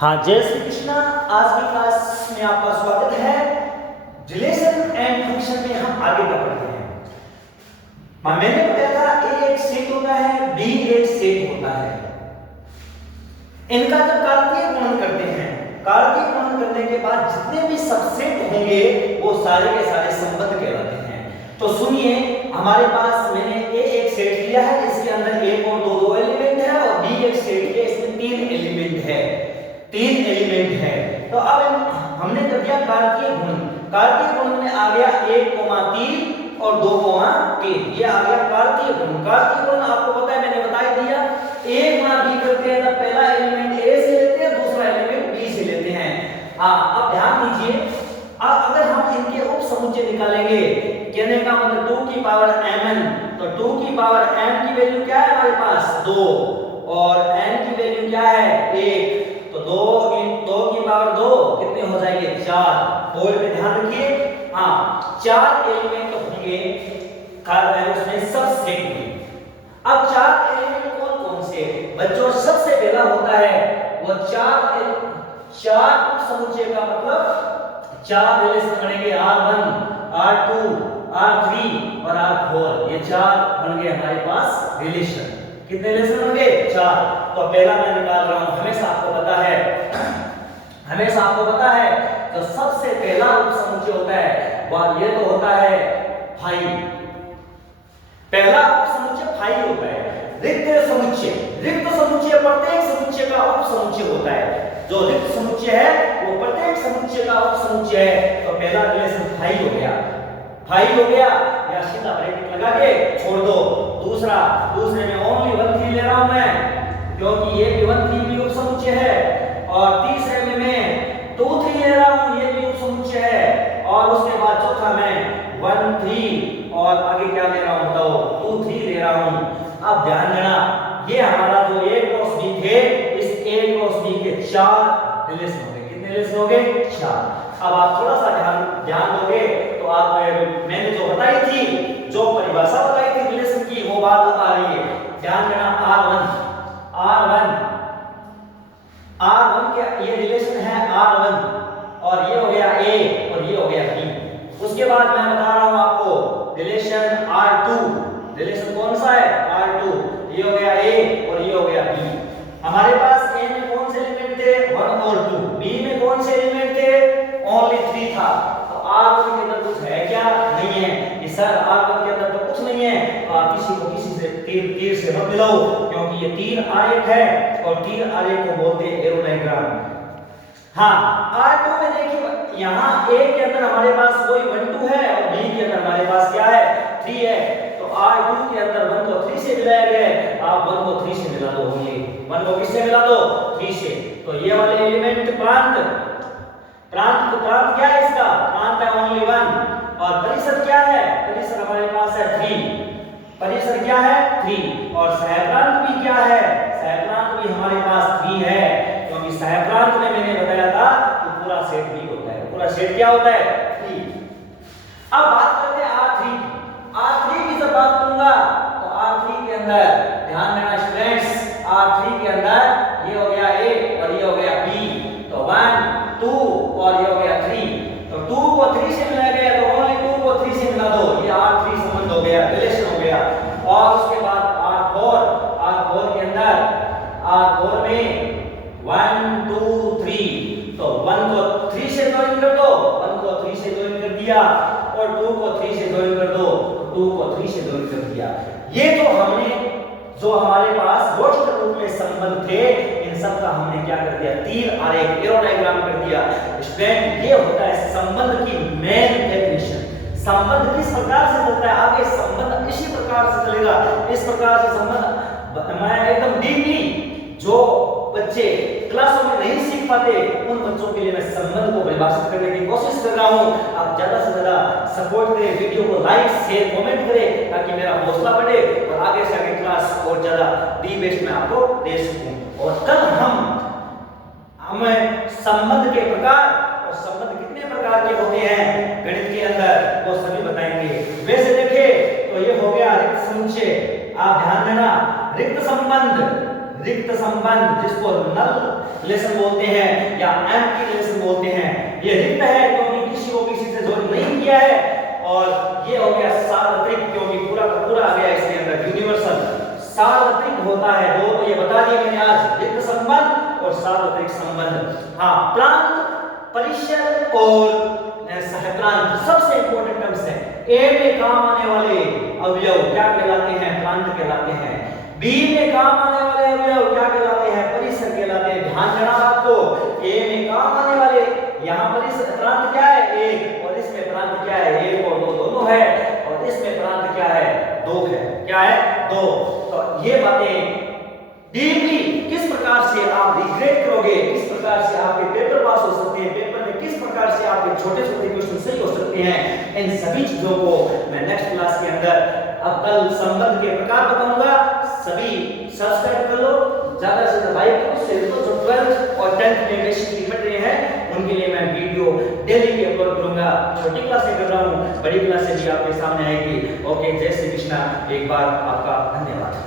हाँ, जय श्री कृष्णा। आज की क्लास में आपका स्वागत है। रिलेशन एंड फंक्शन में हम आगे का पढ़ते हैं। मैंने बताया था ए एक सेट होता है, बी एक सेट होता है। इनका जब कार्तीय गुणन करते हैं, कार्तीय गुणन करने के बाद जितने भी सबसेट होंगे वो सारे के सारे संबंध कहलाते हैं। तो सुनिए, हमारे पास मैंने ए एक सेट लिया है, इसके अंदर एक और दो एलिमेंट है, और बी एक सेट लिया, इसमें तीन एलिमेंट है। तो अब हमने कर दिया कार्तीय गुणन। कार्तीय गुणन में आ गया 1,3 और 2,3, ये आ गया कार्तीय गुणन। कार्तीय गुणन आपको पता है, मैंने बता दिया। a गुणा b करते हैं, तब पहला एलिमेंट a से लेते हैं, दूसरा एलिमेंट b से लेते हैं। अब ध्यान दीजिए, अगर हम इनके उप समुच्चय निकालेंगे, कहने का मतलब 2 की पावर mn, तो 2 की पावर m की वैल्यू क्या है हमारे पास 2, और n की वैल्यू क्या है 1, तो 2 की पावर 2 कितने हो जाएंगे 4। बोर्ड में ध्यान रखिए, 4 एलिमेंट होंगे उसमें सबसेट में। अब 4 एलिमेंट कौन कौन से बच्चों? सबसे पहला होता है वो 4 उप समुच्चय का मतलब 4 रिलेशन बनेंगे, R1, R2, R3 और R4। ये 4 बन गए हमारे पास रिलेशन। कितने रिलेशन बन गए? 4। तो पहला मैं निकाल रहा हूं, हमेशा आपको पता है तो सबसे पहला उप समुच्चय होता है वह ये तो होता है 5। पहला उप समुच्चय 5 होता है। रिक्त समुच्चय प्रत्येक समुच्चय का उप समुच्चय होता है। जो रिक्त समुच्चय है वो प्रत्येक समुच्चय का उप समुच्चय है। तो पहला रिलेशन 5 हो गया, या सीधा ब्रैकेट लगा के छोड़ दो। दूसरे में ओनली 1 3 ले रहा हूं मैं, क्योंकि ये भी 1 3 भी उप समुच्चय है। और तीसरे में मैं 2 3 ले रहा हूं, ये भी उप समुच्चय है। और उसके बाद चौथा में 1 3 और आगे क्या ले रहा हूं बताओ, 2 3 ले रहा हूं। अब ध्यान देना, ये हमारा जो a क्रॉस b थे, इस a क्रॉस b के 4 रिलेशन हो गए। कितने रिलेशन हो गए? 4। अब आप थोड़ा सा ध्यान दोगे तो आप मैंने जो बताई थी, जो परिभाषा बताई थी रिलेशन की, वो बात अब आ रही है। ध्यान देना, R1 के ये रिलेशन है R1, और ये हो गया A और ये हो गया B। उसके बाद मैं बता रहा हूं आपको रिलेशन R2। रिलेशन कौन सा है? R2। ये हो गया A और ये हो गया B। हमारे पास A में कौन से एलिमेंट थे? 1 और 2। B में कौन से एलिमेंट थे? ओनली 3 था। तो R1 के अंदर कुछ है क्या? नहीं है। ये सर R1 के अंदर तो कुछ नहीं है। तो आप किसी को किसी से तीर से मत मिलाओ, क्योंकि ये तीर आरेख है, और तीर आरेख को बोलते हैं एरो डायग्राम। R2 में देखिए, यहाँ A के अंदर हमारे पास कोई 1 2 है, और B के अंदर हमारे पास क्या है 3 है। तो R2 के अंदर 1 को 3 से मिलाया गया है। आप 1 को 3 से मिला दो, ये 1 को किससे मिला दो? 3 से। तो ये वाले एलिमेंट प्रांत क्या है इसका? प्रांत है ओनली 1। और परिसर क्या है? परिसर हमारे पास है 3। परिसर क्या है? 3। और सहप्रांत भी क्या है? सहप्रांत भी हमारे पास 3 है, क्योंकि सहप्रांत में मैंने बताया था कि पूरा सेट भी होता है। पूरा सेट क्या होता है? 3। अब बात करते हैं R3 की जब बात करूंगा तो R3 के अंदर ध्यान देना स्टूडेंट्स, R3 के अंदर ये हो गया A और ये हो गया B। तो 1 2 और ये हो गया 3। तो 2 को 3 से मिलाया गया, तो ओनली 2 को 3 से मिला दो, ये R3 संबंध हो गया, रिलेशन हो गया। और उसके बाद R4 के अंदर R4 में 1 2 3। तो 1 को 3 से ज्वाइन कर दो, 1 को 3 से ज्वाइन कर दिया, और 2 को 3 से ज्वाइन कर दो, 2 को 3 से ज्वाइन कर दिया। ये तो हमने जो हमारे पास रोस्टर रूप में संबंध थे, इन सब का हमने क्या कर दिया? तीर आरेख एरो डायग्राम कर दिया। स्टूडेंट, ये होता है संबंध की मेन डेफिनेशन। संबंध किस प्रकार से चलता है, आगे संबंध इसी प्रकार से चलेगा। इस प्रकार से संबंध मैं एकदम डीपली, जो बच्चे क्लासों में नहीं सीख पाते, उन बच्चों के लिए मैं संबंध को परिभाषित करने की कोशिश कर रहा हूं। आप ज्यादा से ज्यादा सपोर्ट करें, वीडियो को लाइक शेयर कमेंट करें, ताकि मेरा हौसला बढ़े और आगे से आगे क्लास और ज्यादा डी बेस्ट में आपको दे सकूं। और कल हमें संबंध के प्रकार और संबंध कितने प्रकार के होते हैं गणित के अंदर, वो सभी बताएंगे। वैसे देखिए, तो ये हो गया रिक्त समुच्चय। आप ध्यान देना, रिक्त रिक्त संबंध, जिसको नल रिलेशन बोलते हैं या एम्प्टी रिलेशन बोलते हैं, ये रिक्त है क्योंकि किसी को किसी से जोड़ नहीं किया है, और ये हो गया सार्वत्रिक क्योंकि पूरा का पूरा आ गया इसके अंदर यूनिवर्सल। सार्वत्रिक होता है दो, तो ये बता दिया मैंने आज, रिक्त संबंध और सार्वत्रिक संबंध। हाँ, प्रांत, परिसर और सहप्रांत सबसे इंपॉर्टेंट टर्म्स है। ए में काम आने वाले अवयव क्या कहलाते हैं? प्रांत कहलाते हैं। बी में काम आने वाले अवयव क्या कहलाते हैं? परिसर कहलाते हैं। ध्यान देना आपको, ए में काम आने वाले, यहाँ परिसर प्रांत क्या है? एक, और इसमें प्रांत क्या है? एक और दो दोनों है, और इसमें प्रांत क्या है? दो है। क्या है? दो। तो ये बातें डीपली किस प्रकार से आप रिग्रेट करोगे, किस प्रकार से आपके पेपर पास हो सकते हैं, पेपर में किस प्रकार से आपके छोटे-छोटे क्वेश्चन सही हो सकते हैं, इन सभी चीजों को मैं नेक्स्ट क्लास के अंदर अवकल संबंध के प्रकार बताऊंगा। सभी सब्सक्राइब कर लो, ज्यादा से ज्यादा लाइक करो, शेयर करो। जो 12th और 10th में बेसिकली पढ़ रहे हैं उनके लिए मैं वीडियो डेली की अपलोड करूंगा। छोटी क्लास से कर रहा हूं, बड़ी क्लास से भी आपके सामने आएगी। ओके, जय श्री कृष्णा। एक बार आपका धन्यवाद।